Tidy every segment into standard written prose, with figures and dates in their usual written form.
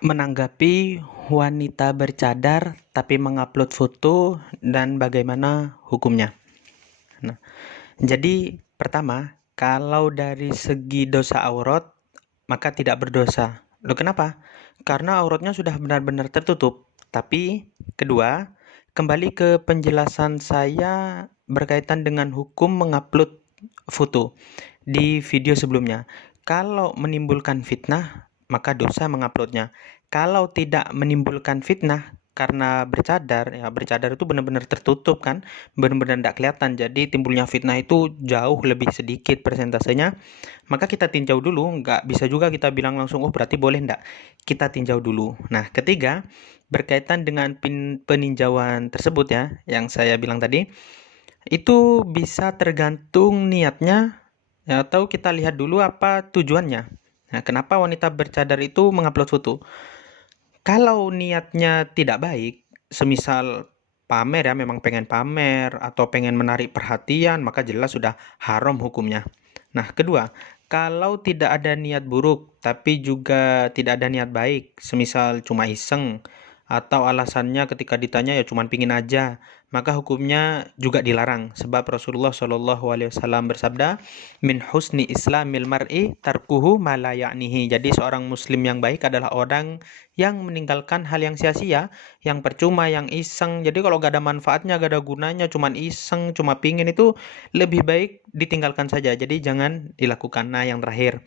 Menanggapi wanita bercadar tapi mengupload foto dan bagaimana hukumnya. Nah, jadi pertama, kalau dari segi dosa aurat, maka tidak berdosa. Loh kenapa? Karena auratnya sudah benar-benar tertutup. Tapi kedua, kembali ke penjelasan saya berkaitan dengan hukum mengupload foto di video sebelumnya. Kalau menimbulkan fitnah, maka dosa menguploadnya. Kalau tidak menimbulkan fitnah karena bercadar, ya bercadar itu benar-benar tertutup kan, benar-benar tidak kelihatan. Jadi timbulnya fitnah itu jauh lebih sedikit persentasenya. Maka kita tinjau dulu, nggak bisa juga kita bilang langsung, oh berarti boleh ndak. Kita tinjau dulu. Nah, ketiga, berkaitan dengan peninjauan tersebut ya, yang saya bilang tadi, itu bisa tergantung niatnya, ya, atau kita lihat dulu apa tujuannya. Nah, kenapa wanita bercadar itu mengupload foto? Kalau niatnya tidak baik, semisal pamer ya, memang pengen pamer atau pengen menarik perhatian, maka jelas sudah haram hukumnya. Nah, kedua, kalau tidak ada niat buruk, tapi juga tidak ada niat baik, semisal cuma iseng, atau alasannya ketika ditanya ya cuma pingin aja, maka hukumnya juga dilarang. Sebab Rasulullah Shallallahu Alaihi Wasallam bersabda, min husni islamil mar'i tarkuhu ma la ya'nihi. Jadi seorang muslim yang baik adalah orang yang meninggalkan hal yang sia-sia, yang percuma, yang iseng. Jadi kalau gak ada manfaatnya, gak ada gunanya, cuman iseng, cuma pingin, itu lebih baik ditinggalkan saja. Jadi jangan dilakukan. Nah, yang terakhir,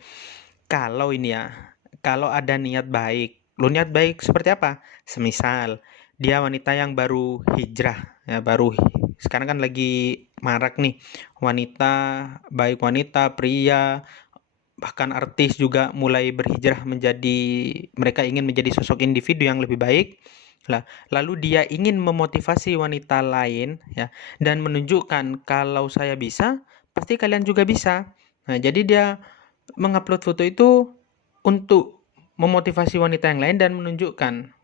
kalau ini ya, kalau ada niat baik. Lo niat baik seperti apa? Semisal dia wanita yang baru hijrah, ya sekarang kan lagi marak nih wanita, baik wanita, pria, bahkan artis juga mulai berhijrah menjadi, mereka ingin menjadi sosok individu yang lebih baik. Lah, lalu dia ingin memotivasi wanita lain ya, dan menunjukkan kalau saya bisa, pasti kalian juga bisa. Nah, jadi dia mengupload foto itu untuk memotivasi wanita yang lain dan menunjukkan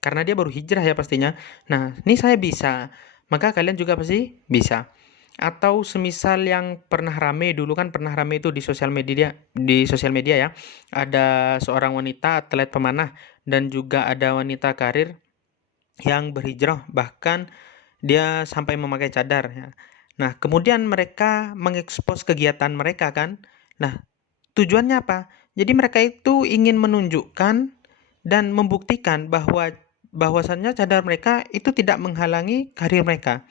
karena dia baru hijrah ya pastinya. Nah, ini saya bisa, maka kalian juga pasti bisa. Atau semisal yang pernah rame dulu, kan pernah rame itu di sosial media ya. Ada seorang wanita atlet pemanah dan juga ada wanita karir yang berhijrah, bahkan dia sampai memakai cadar ya. Nah, kemudian mereka mengekspos kegiatan mereka kan. Nah, tujuannya apa? Jadi mereka itu ingin menunjukkan dan membuktikan bahwasannya cadar mereka itu tidak menghalangi karir mereka.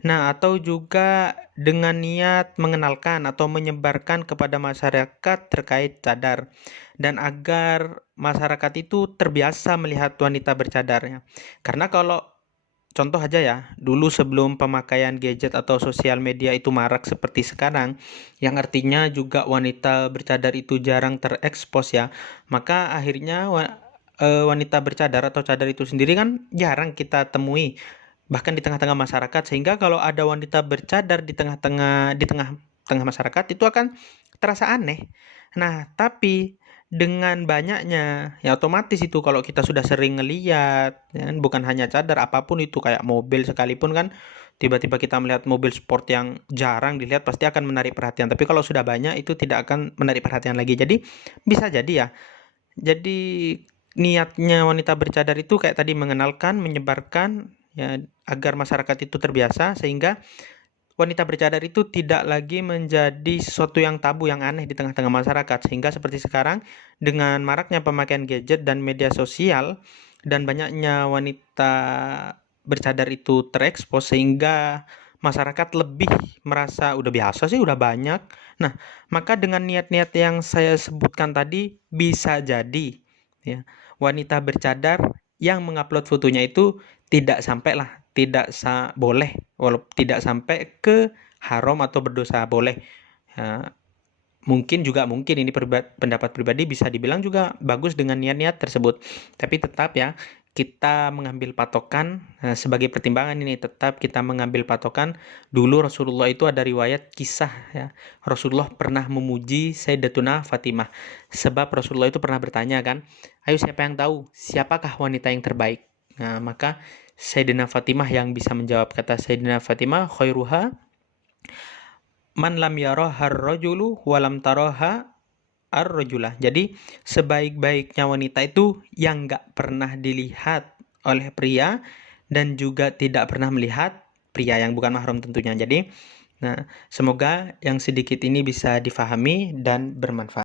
Nah, atau juga dengan niat mengenalkan atau menyebarkan kepada masyarakat terkait cadar dan agar masyarakat itu terbiasa melihat wanita bercadarnya. Karena kalau contoh aja ya, dulu sebelum pemakaian gadget atau sosial media itu marak seperti sekarang, yang artinya juga wanita bercadar itu jarang terekspos ya, maka akhirnya wanita bercadar atau cadar itu sendiri kan jarang kita temui bahkan di tengah-tengah masyarakat, sehingga kalau ada wanita bercadar di tengah masyarakat itu akan terasa aneh. Nah, tapi dengan banyaknya ya otomatis itu kalau kita sudah sering ngeliat ya kan, bukan hanya cadar, apapun itu kayak mobil sekalipun kan, tiba-tiba kita melihat mobil sport yang jarang dilihat pasti akan menarik perhatian, tapi kalau sudah banyak itu tidak akan menarik perhatian lagi. Jadi bisa jadi ya, jadi niatnya wanita bercadar itu kayak tadi, mengenalkan, menyebarkan ya, agar masyarakat itu terbiasa sehingga wanita bercadar itu tidak lagi menjadi sesuatu yang tabu, yang aneh di tengah-tengah masyarakat. Sehingga seperti sekarang dengan maraknya pemakaian gadget dan media sosial dan banyaknya wanita bercadar itu terekspos, sehingga masyarakat lebih merasa udah biasa sih, udah banyak. Nah, maka dengan niat-niat yang saya sebutkan tadi bisa jadi ya, wanita bercadar yang mengupload fotonya itu tidak sampai lah, boleh, walaupun tidak sampai ke haram atau berdosa, boleh. Ya, mungkin ini pendapat pribadi, bisa dibilang juga bagus dengan niat-niat tersebut. Tapi tetap ya, kita mengambil patokan sebagai pertimbangan ini, tetap kita mengambil patokan dulu. Rasulullah itu ada riwayat kisah ya. Rasulullah pernah memuji Sayyidatuna Fatimah. Sebab Rasulullah itu pernah bertanya kan, ayo siapa yang tahu siapakah wanita yang terbaik? Nah, maka Sayyidina Fatimah yang bisa menjawab. Kata Sayyidina Fatimah, khairuha man lam yaraha ar-rajulu wa lam taraha ar-rajulah. Jadi sebaik-baiknya wanita itu yang nggak pernah dilihat oleh pria dan juga tidak pernah melihat pria yang bukan mahram tentunya. Jadi, nah, semoga yang sedikit ini bisa difahami dan bermanfaat.